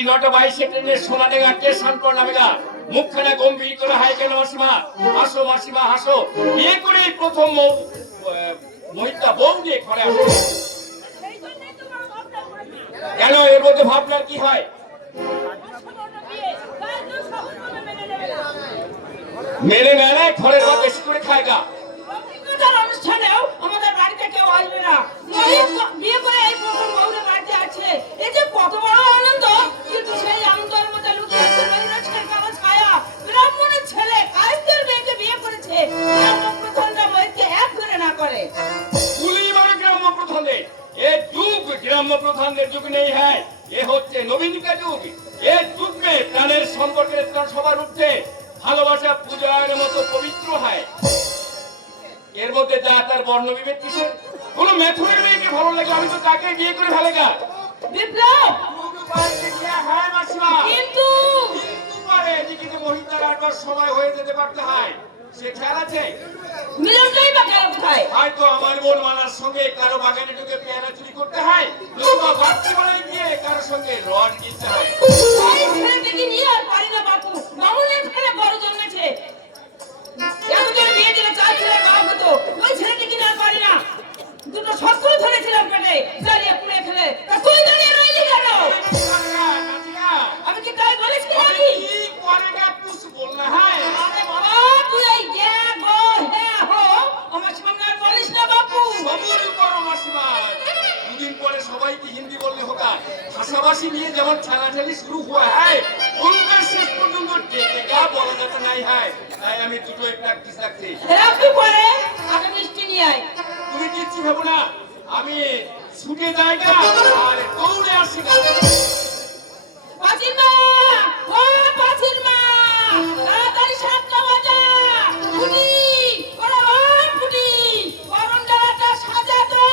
রাত্রি 9:22 ট্রেনের সোনাডাঙ্গা স্টেশন নামেগা মুখখানা গম্ভীর করে হাই কেন মাসিমা হাসো মাসিমা হাসো বিয়ে করে প্রথম মহিলা বউ দিয়ে ঘরে আসো। কেন এর মধ্যে ভাবনার কি হয়? মেনে নেয় ঘরের মধ্যে বেশি করে খায়গা। অনুষ্ঠানেও আমাদের বাড়িতে কেউ আসবে না, বিয়ে করে এই প্রথম বউদের বাড়িতে আছে, এই যে কত বড় আনন্দ। কিন্তু সেই আনন্দের মধ্যে লুকিয়ে আছে নৈরাজ্যের কালো ছায়া। ব্রাহ্মণের ছেলে কায়স্থের মেয়েকে বিয়ে করেছে, গ্রাম্য প্রধানরা বইকে এক করে না করে। কুলি মানে গ্রাম্য প্রধানদের এ যুগ গ্রাম্য প্রধানদের যুগ নেই। হ্যাঁ, এ হচ্ছে নবীনকা যুগ। এ যুগ মে প্রাণের সম্পর্কের সবার উঠছে ভালোবাসা পূজার মতো পবিত্র হয়। এর মধ্যে যা তার বর্ণ বিভেদ কিসের? কোন মেথুরের মেয়েকে ভালো লাগে আমি তো তাকে বিয়ে করে ফেলেগা। বিপ্লব হ্যাঁ মাসিমা, কিন্তু পারে এদিকে মহিলার আটবার সময় হয়ে যেতে পারতে হয়, সে খেয়াল আছে? মিলনটাই বা গেল কোথায়? হয়তো আমার বোন মানার সঙ্গে কারো বাগানে ঢুকে পেয়ারা চুরি করতে হয়, নতুবা বাচ্চা বাড়ায় গিয়ে কারো সঙ্গে রড কিনতে হয়। ওই ছেলেটাকে নিয়ে আর পারি না বাপু, মামুনের ছেলে বড় জন্মেছে। এতজন বিয়ে দিলে 4 ছেলে বাপ হতো, ওই ছেলেটাকে নিয়ে আর পারি না। দুটো শত্রু ধরেছিলাম পেটে, জ্বালিয়ে পুড়ে ফেলে। তা তুই দাঁড়িয়ে রইলি কেন? আমি কি তাই বলিস কি নাকি? কি করেগা কুছ বলনা হয়? আরে বাবা, তুই এই গে গো হে হো আমার সামনে আর বলিস না বাপু। সবুর করো মাসিমা, দুদিন পরে সবাইকে হিন্দি বললে হোকা। ভাষাভাষী নিয়ে যেমন ঠেলাঠেলি শুরু হওয়া হয়, উল্টা শেষ পর্যন্ত টেকা বলা যাতে নাই হয়। তাই আমি দুটোই প্র্যাকটিস রাখছি। রাখবি পরে, আগে মিষ্টি নিয়ে আয়। তুমি কিচ্ছু ভেবো না, আমি ছুটে যাই না আর দৌড়ে আসি না। পাঁচির মা, ও পাঁচির মা, তাড়াতাড়ি 7টা বাজা। ফুটি, ওরে ও ফুটি, বরণডালাটা সাজা তো,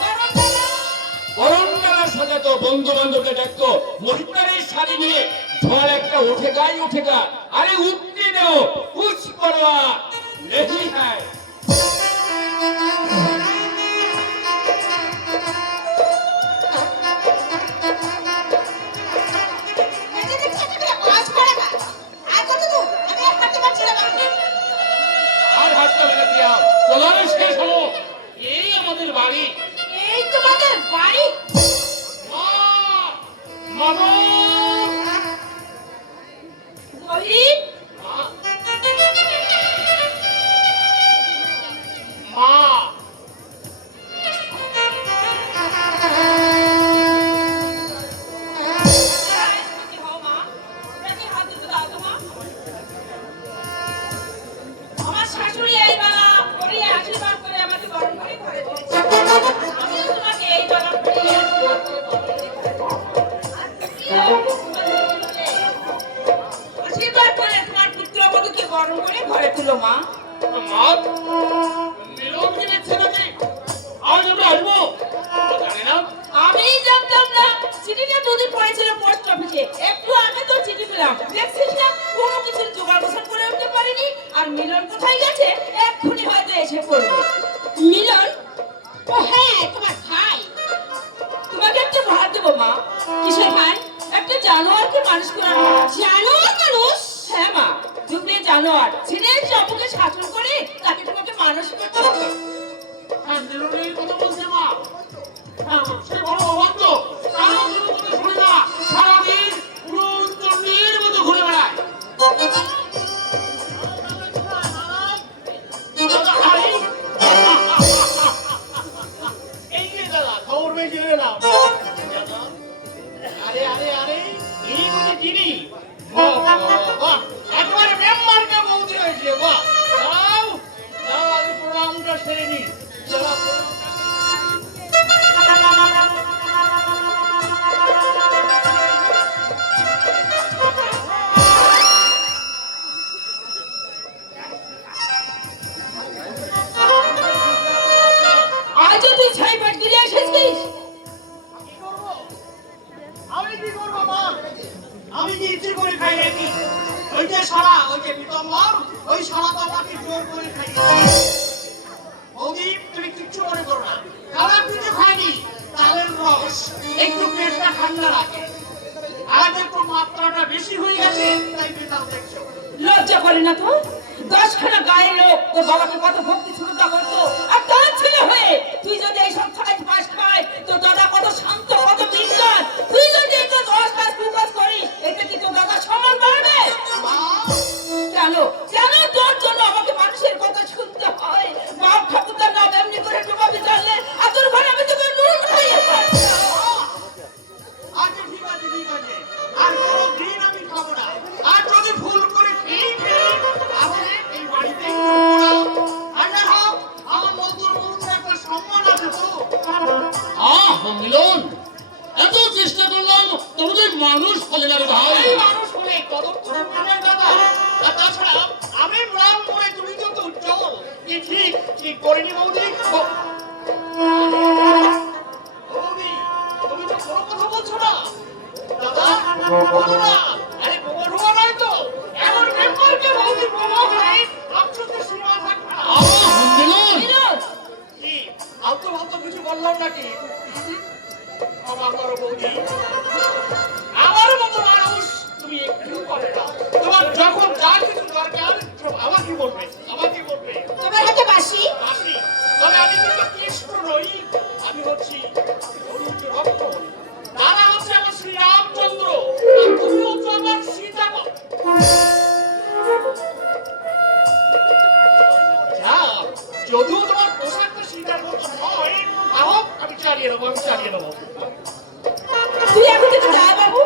বরণডালা। বরণডালা সাজাতো, বন্ধু বান্ধবকে ডাকতো, মহিলার এই শাড়ি নিয়ে ঝড় একটা উঠেগা। আরে উঠতে দাও, কুছ পরোয়া নেহি হ্যায়। শেষ হলো, এই আমাদের বাড়ি। এই তোমাদের বাড়ি? বলি আমার শাশুড়ি এই বালা পরিয়ে আশীর্বাদ করে আমাকে বরণ করে ঘরে তুলেছে। আমিও তোমাকে এই বালা পরিয়ে আশীর্বাদ করে বরণ করে ঘরে তুলেছি। আশীর্বাদ করে তোমার পুত্রবধূকে বরণ করে ঘরে তুলো মা। মিলন কি নিচ্ছে নাকি? আজ আমরা আসবো জানি না। আমি জানতাম না, চিঠিটা দুদিন পড়েছিল পোস্ট অফিসে, একটু আগে তো চিঠি পেলাম। দেখছিস না কোনো কিছুর জোগাড় গোছান করে উঠতে পারিনি। আর মিলন কোথায় গেছে? এক্ষুনি হয়তো এসে পড়বে। মিলন? ও হ্যাঁ, তোমার ভাই। তোমাকে একটা ভাত দেবো মা। কিসের ভাই? একটা জানোয়ারকে মানুষ করার ভাত। জানোয়ার মানুষ? হ্যাঁ মা, যুগে জানোয়ার ছেলের চাপুকে শাসন করে তাকে তোমাকে মানুষ করতে হবে। মিলনের কথা বলছে মা, সে বড় অভদ্র, তারা কোনো কথা শুনে না, সারাদিন উড়নচণ্ডীর মতো ঘুরে বেড়ায়। এই যে দাদা খবর পেয়ে জেনে এলাম। আরে আরে আরে, এই বুঝে চিনি। বাহ, একবারে মেম্বারকে বলতে হয়েছে। বাহ, দাঁড়াও দাঁড়াও, আমি প্রণামটা সেরে নিই। আজ তুই ছাই পাট গিলে এসেছিস? আমি কি করবো মা? আমি কি ইচ্ছে করে খাই নাকি? ওই যে সারা, ওই যে বিতম্বর, ওই সারা তো আমাকে জোর করে খাইয়েছে। বৌদি তুমি কিচ্ছু মনে করো না, খারাপ কিছু খাইনি। তালের রস একটু পেটটা ঠান্ডা রাখে। আজ একটু মাত্রাটা বেশি হয়ে গেছে, তাই বেতাল দেখছো। লজ্জা করে না তো? 10খানা গায়ের লোক তোর বাবাকে কত ভক্তি শ্রদ্ধা করতো, আর তার ছেলে হয়ে তুই যদি এইসব খাই ফাঁস খাই, তো দাদা কত শান্ত কত বিজ্ঞান, তুই যদি একটু 10 কাজ কুকাজ করিস, এটা কি তোর দাদা সমান পারবে? মা, কেন কেন তোর জন্য আমাকে মানুষের কথা শুনতে হয়? বাপ ঠাকুরদার নাম এমনি করে ডুবাবি চললে, আর তোর ঘরে আমি তোকে নুন খাইয়ে পাঠাবো। আচ্ছা ঠিক আছে ঠিক আছে, আর কোনোদিন আমি খাবো না। আর যদি ভুল করে খেয়ে ফেলি, তাহলে এই বাড়িতেই থাকবো না। আর না হোক, আমার নতুন বউদের একটা সম্মান আছে তো। মিলন, এত চেষ্টা করলাম তোমাদের মানুষ হলে না রে ভাই। এই মানুষ হলে কদর তো সম্মানের দাদা। আর তাছাড়া আমি ম্লান মনে তুমি যত উজ্জ্বল, কি ঠিক ঠিক করিনি বৌদি? বৌদি, তুমি তো কোনো কথা বলছো না। দাদা, বলো না। আরে বোমা ঢোকা নয় তো। এখন মেম্বারকে বৌদি বোমা হয়ে আপনাদের সীমা থাকবে না। মিলন, বিনোদ, কি আলতো ফালতো কিছু বললাম নাকি? ক্ষমা করো বৌদি, আমার মতো মানুষ তুমি একটু করে না। তোমার যখন যা কিছু দরকার সব আমাকে বলবে, আমাকে বলবে। তোমার হাতে বাঁশি? আসি, তবে আমি কিন্তু কৃষ্ণ নই, আমি হচ্ছি অনুজ রক্ত। তারা হচ্ছে আমার শ্রী রামচন্দ্র, আর তুমি হচ্ছে আমার সীতা। যা, যদিও তোমার পোশাকটা সীতার মতো নয়, তাও আমি চালিয়ে নেবো, আমি চালিয়ে নেবো। তুই এখন থেকে যা বাবু,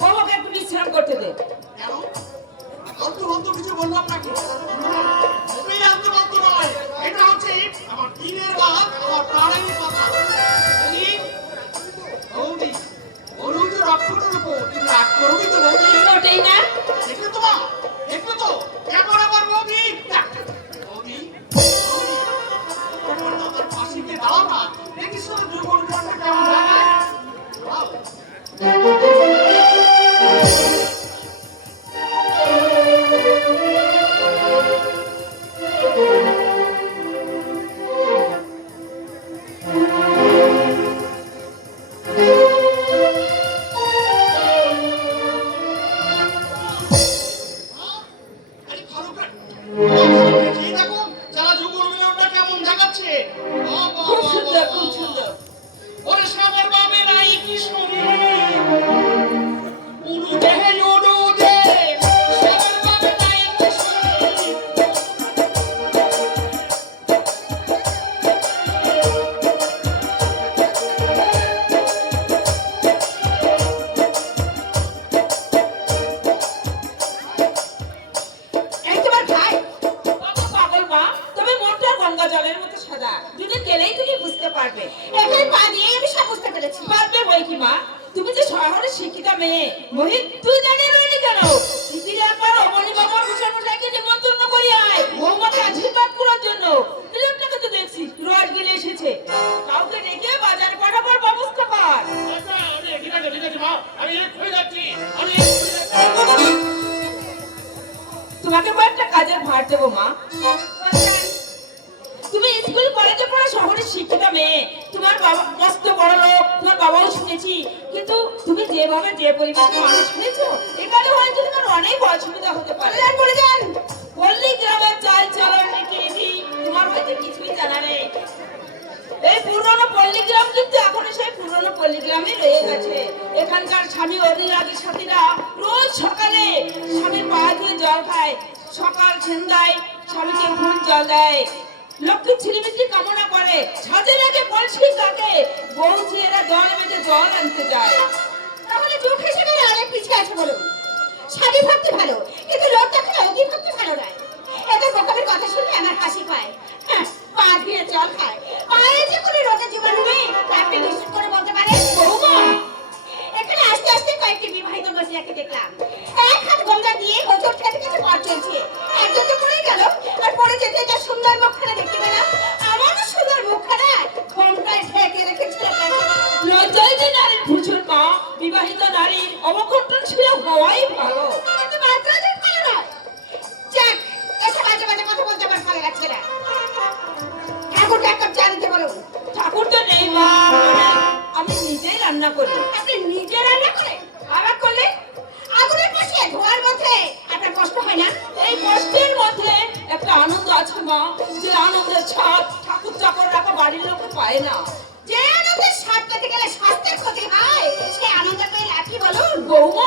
বাবাকে একটু বিশ্রাম করতে দে। কেন? অন্তর অন্তর কিছু বললাম নাকি? তুমি অন্তর অন্তর নয়, এটা হচ্ছে আমার দিনের বাদ, আমার প্রাণের কথা। বৌদি, বৌদি, অনুজ রক্ষণের উপর তুমি রাগ করবি তো বৌদি? ওটাই না? দেখলে তো মা, দেখলে তো কেমন আমার বৌদি? বৌদি, বৌদি, তোমার দাদার ফাঁসিতে দাও না, দেখিস তো দুর্ঘটনাটা কেমন হয়। দাও। আরে ভালো করে খেয়ে দেখো, যারা যুগল মিলনটা কেমন দেখাচ্ছে। খুব সুন্দর খুব সুন্দর। ওরে সাগর বাবে নাই কৃষ্ণ রে, উলুদে উলুদে, সাগর বাবে নাই কৃষ্ণ রে। এই তোমার ভাই কত পাগল মা, তবে মনটা গঙ্গা জলের মতো সাদা, দুদিন গেলেই তুমি বুঝতে পারবে। এখানে পা দিয়েই আমি সব বুঝতে পেরেছি। পারবে বই কি মা, তুমি যে শহরে শিক্ষিতা মেয়ে, মোহিত তুই জানিয়ে রইনি কেন? দিদির একবার অমনি বাবার মশাইকে নিমন্ত্রণ করি আয় বৌমাকে আশীর্বাদ করার জন্য। মিলনটাকে তো দেখছি রোজ গেলে এসেছে, কাউকে ডেকে বাজারে পাঠাবার ব্যবস্থা কর। আচ্ছা, ঠিক আছে মা, আমি এক্ষুনি যাচ্ছি, আমি এক্ষুনি যাচ্ছি। তোমাকে কয়েকটা কাজের ভার দেবো মা। তুমি স্কুল কলেজে পড়া শহরের শিক্ষিতা মেয়ে, তোমার বাবা মস্ত বড় লোক, তোমার বাবাও শুনেছি, কিন্তু তুমি যেভাবে যে পরিবেশে মানুষ হয়েছো, এখানে হয়তো তোমার অনেক অসুবিধা হতে পারে। পড়ে যান পল্লী গ্রামের চাল চলন রীতি তোমার হয়তো কিছুই জানা নেই। এই পুরনো পল্লীগ্রাম কিন্তু এখনো সেই পুরনো পল্লীগ্রামে রয়ে গেছে। এখানকার স্বামী অনুরাগী সাথীরা রোজ সকালে স্বামীর পা ধুয়ে জল খায়, সকাল সন্ধ্যায় স্বামীকে ফুল জল দেয়, লক্ষ্মীর ছিলিমিলি কামনা করে, সাজের আগে কলসি কাটে, বউ ঝিয়েরা জল বেঁধে জল আনতে যায়। তাহলে যুগ হিসেবে অনেক পিছিয়ে আছে বলুন। স্বামী ভক্তি ভালো, কিন্তু লোক দেখালে অগ্নি ভক্তি ভালো নয়। এদের বোকামের কথা শুনলে আমার হাসি পায়। হ্যাঁ, পা ধুয়ে জল খায়, পায়ে যে কোনো রোগের জীবাণু নেই তা আপনি নিশ্চিত করে বলতে পারেন? বৌমা, এখানে আস্তে আস্তে কয়েকটি বিবাহিত মহিলাকে দেখলাম, এক হাত গঙ্গা দিয়ে হোঁচট খেতে খেতে পথ চলছে। একজন তো পড়ে গেল, আর পড়ে যেতে যা সুন্দর মুখখানা দেখতে পেলাম, আমারও সুন্দর মুখখানা ঘোমটায় ঢেকে রেখেছিল। লজ্জায় যে নারীর ভূষণ মা, বিবাহিত নারীর অবকণ্ঠনশীল হওয়াই ভালো। কিন্তু মাত্রা যে ভালো নয়। যাক, এসব বাজে বাজে কথা বলতে আমার ভালো লাগছে না। ঠাকুরকে এক কাপ চা দিতে বলুন। ঠাকুর তো নেই মা, আমি নিজেই রান্না করি। আপনি নিজে রান্না করে আবার করলে আগুনের পাশে ধোয়ার মধ্যে আপনার কষ্ট হয় না? এই কষ্টের মধ্যে একটা আনন্দ আছে মা, যে আনন্দের ছাদ ঠাকুর চাকর রাখা বাড়ির লোকে পায় না। যে আনন্দের স্বাদ পেতে গেলে স্বাস্থ্যের ক্ষতি হয়, সে আনন্দ পেয়ে লাভ কি বলুন? বৌমা